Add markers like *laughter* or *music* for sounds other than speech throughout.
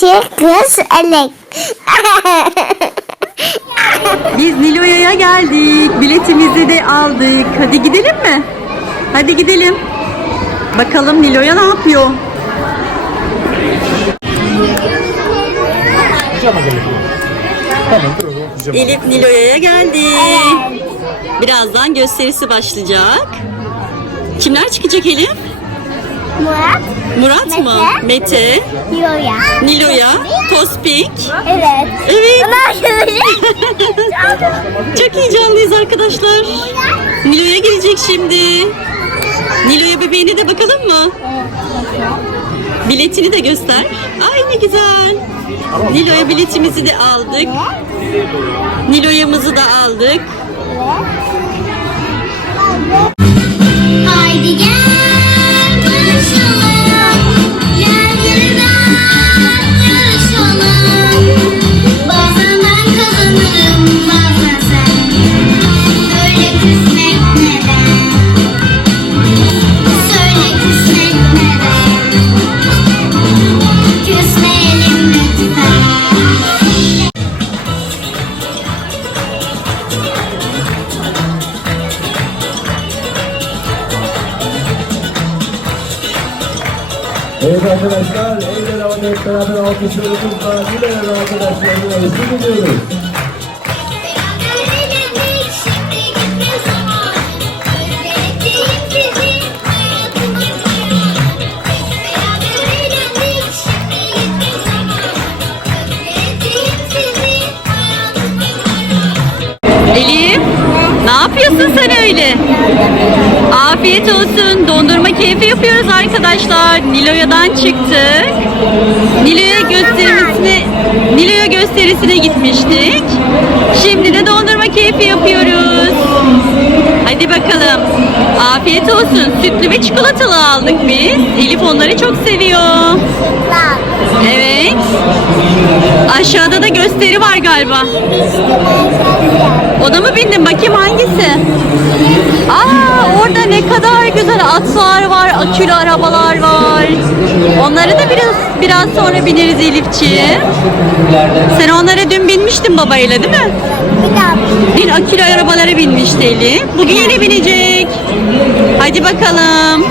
Küçük kız Elek. Biz Niloya'ya geldik. Biletimizi de aldık. Hadi gidelim mi? Hadi gidelim. Bakalım Niloya ne yapıyor? Elif Niloya'ya geldi. Birazdan gösterisi başlayacak. Kimler çıkacak Elif? Murat. Murat mı? Mete, Yoya. Niloya, Tospik. Evet. Evet. *laughs* Çok heyecanlıyız arkadaşlar. Nilo'ya gelecek şimdi. Nilo'ya bebeğine de bakalım mı? Biletini de göster. Ay ne güzel. Nilo'ya biletimizi de aldık. Nilo'yamızı da aldık. Haydi gel bizi hayatıma Beraber eğlendik şimdi gitme zaman. Özlettiğim sizi hayatıma Elif ne yapıyorsun sen öyle? Afiyet olsun. Dondurma keyfi yapıyoruz arkadaşlar. Niloya'dan çıktık. Niloya gösterisine Niloya gösterisine gitmiştik. Şimdi de dondurma keyfi yapıyoruz. Hadi bakalım. Afiyet olsun. Sütlü ve çikolatalı aldık biz. Elif onları çok seviyor. Evet. Aşağıda da gösteri var galiba. Ona mı bindin? Bakayım hangisi? Aa orada ne kadar güzel atlar var, akülü arabalar var. Onları da biraz biraz sonra bineriz Elifçiğim. Sen onlara dün binmiştin babayla değil mi? Dün akülü arabalara binmişti Elif. Bugün yine binecek. Hadi bakalım.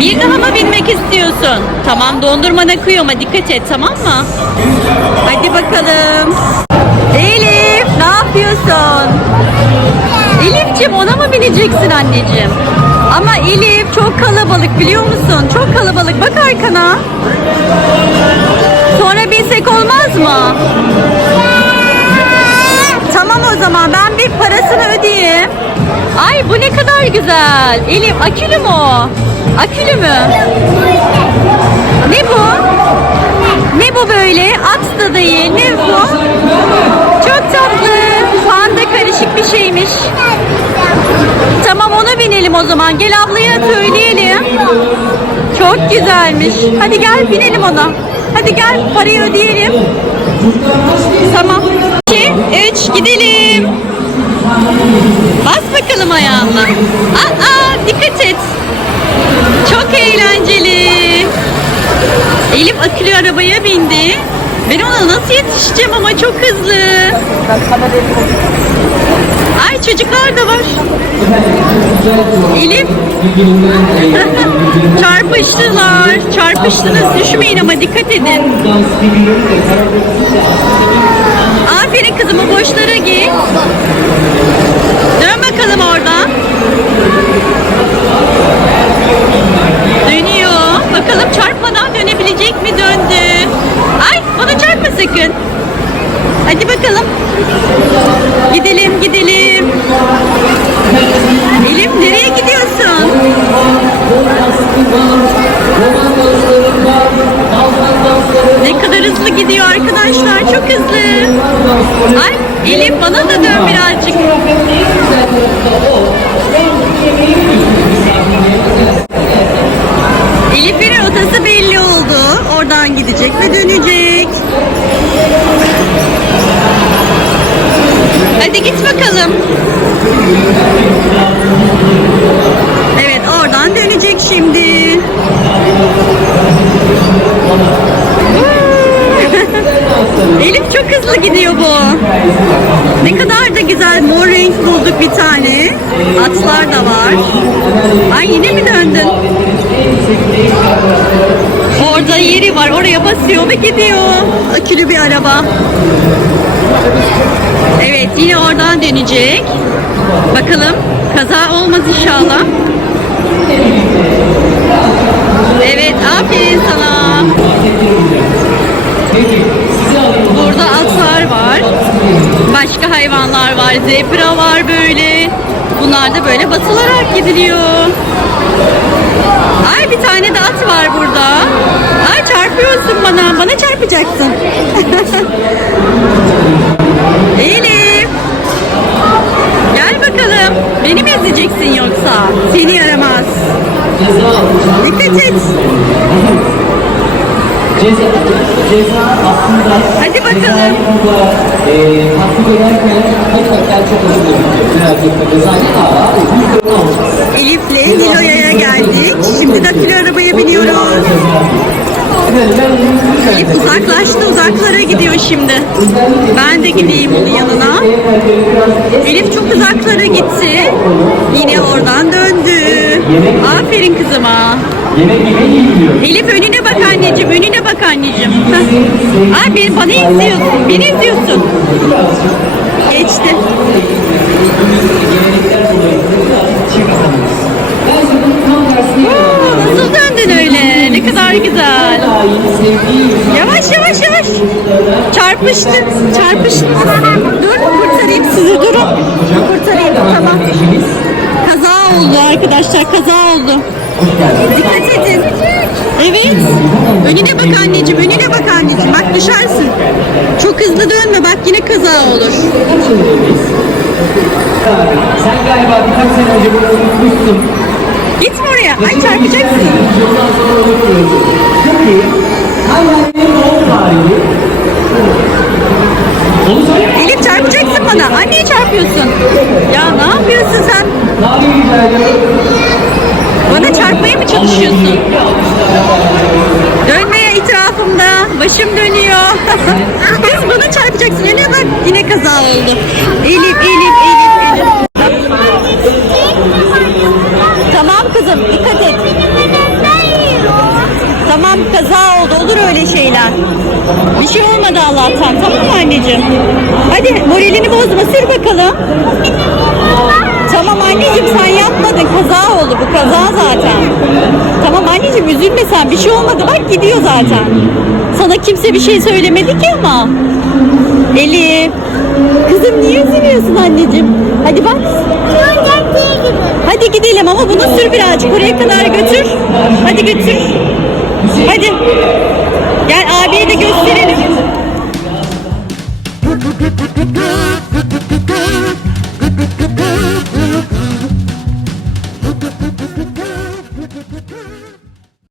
Bir daha mı binmek istiyorsun? Tamam dondurman akıyor ama dikkat et tamam mı? Hadi bakalım. Elif ne yapıyorsun? Elif'ciğim ona mı bineceksin anneciğim? Ama Elif çok kalabalık biliyor musun? Çok kalabalık bak arkana. Sonra binsek olmaz mı? Tamam o zaman ben bir parasını ödeyeyim. Ay bu ne kadar güzel. Elif akülü mü o? Akülü mü? Ne bu? Ne bu böyle? At da değil. Ne bu? Çok tatlı. Panda karışık bir şeymiş. Tamam ona binelim o zaman. Gel ablaya söyleyelim. Çok güzelmiş. Hadi gel binelim ona. Hadi gel parayı ödeyelim. Tamam. 2, 3 gidelim. Bas bakalım ayağınla. Aa, dikkat et. Çok eğlenceli. Elif akülü arabaya bindi. Ben ona nasıl yetişeceğim ama çok hızlı. Ay çocuklar da var. Elif. *laughs* Çarpıştılar. Çarpıştınız düşmeyin ama dikkat edin. Aferin kızımı boşlara giy. Dön bakalım oradan. Hadi bakalım. Gidelim gidelim. Elif nereye gidiyorsun? Ne kadar hızlı gidiyor arkadaşlar. Çok hızlı. Ay Elif bana da dön birazcık. Elif'in rotası belli oldu. Oradan gidecek ve dönecek. Hadi git bakalım. Evet oradan dönecek şimdi. *laughs* Elif çok hızlı gidiyor bu. Ne kadar da güzel mor renk bulduk bir tane. Atlar da var. Ay yine mi döndün? Yeri var. Oraya basıyor ve gidiyor. Akülü bir araba. Evet yine oradan dönecek. Bakalım kaza olmaz inşallah. Evet aferin sana. Burada atlar var. Başka hayvanlar var. Zebra var böyle. Bunlar da böyle basılarak gidiliyor. Ay bir tane de at var burada. Çarpıyorsun bana. Bana çarpacaksın. *laughs* Elif. Gel bakalım. Beni mi ezeceksin yoksa? Seni yaramaz. Dikkat et. Ceza, ceza aslında Hadi bakalım. eee takip ederken hakikaten çok hızlı gözüküyor. Merak etme ceza yine ağır. Bir dönüm alacağız. Elif'le Nilo'ya geldik. Şimdi dakilo arabaya biniyoruz. Elif uzaklaştı. Uzaklara gidiyor şimdi. Ben de gideyim onun yanına. Elif çok uzaklara gitti. Yine oradan döndü. Aferin kızıma. yemek yemeyi iyi biliyor. Elif önüne bak anneciğim, önüne bak anneciğim. Heh. Ay beni, bana izliyorsun, beni izliyorsun. Geçti. Oo, nasıl döndün öyle? Ne kadar güzel. Yavaş yavaş yavaş. Çarpıştı, çarpıştı. Dur, kurtarayım sizi, durun. Kurtarayım, tamam. Oldu arkadaşlar, kaza oldu. Dikkat edin. Evet. Önüne bak anneciğim, önüne bak anneciğim. Bak düşersin. Çok hızlı dönme, bak yine kaza olur. Sen galiba birkaç sene önce bunu unutmuşsun. Gitme oraya. Ay çarpacaksın. Yıldan sonra doğum tarihi. Onu söyle. Elif çarpacaksın bana. Anneye çarpıyorsun. Ya ne yapıyorsun sen? Bana çarpmaya mı çalışıyorsun? Dönmeye itirafımda. Başım dönüyor. *laughs* Kız bana çarpacaksın. Öyle bak. Yine kaza oldu. Elif, Elif, Elif, Elif. Tamam kızım. Dikkat et. Tamam kaza oldu. Olur öyle şeyler. Bir şey olmadı Allah'tan. Tamam mı anneciğim? Hadi moralini bozma. Sür bakalım. Tamam anneciğim sen yapmadın. Kaza zaten. Tamam anneciğim üzülme sen. Bir şey olmadı. Bak gidiyor zaten. Sana kimse bir şey söylemedi ki ama. Elif. Kızım niye üzülüyorsun anneciğim? Hadi bak. Hadi gidelim ama bunu sür birazcık. Oraya kadar götür. Hadi götür. Hadi. Gel abiye de gösterelim.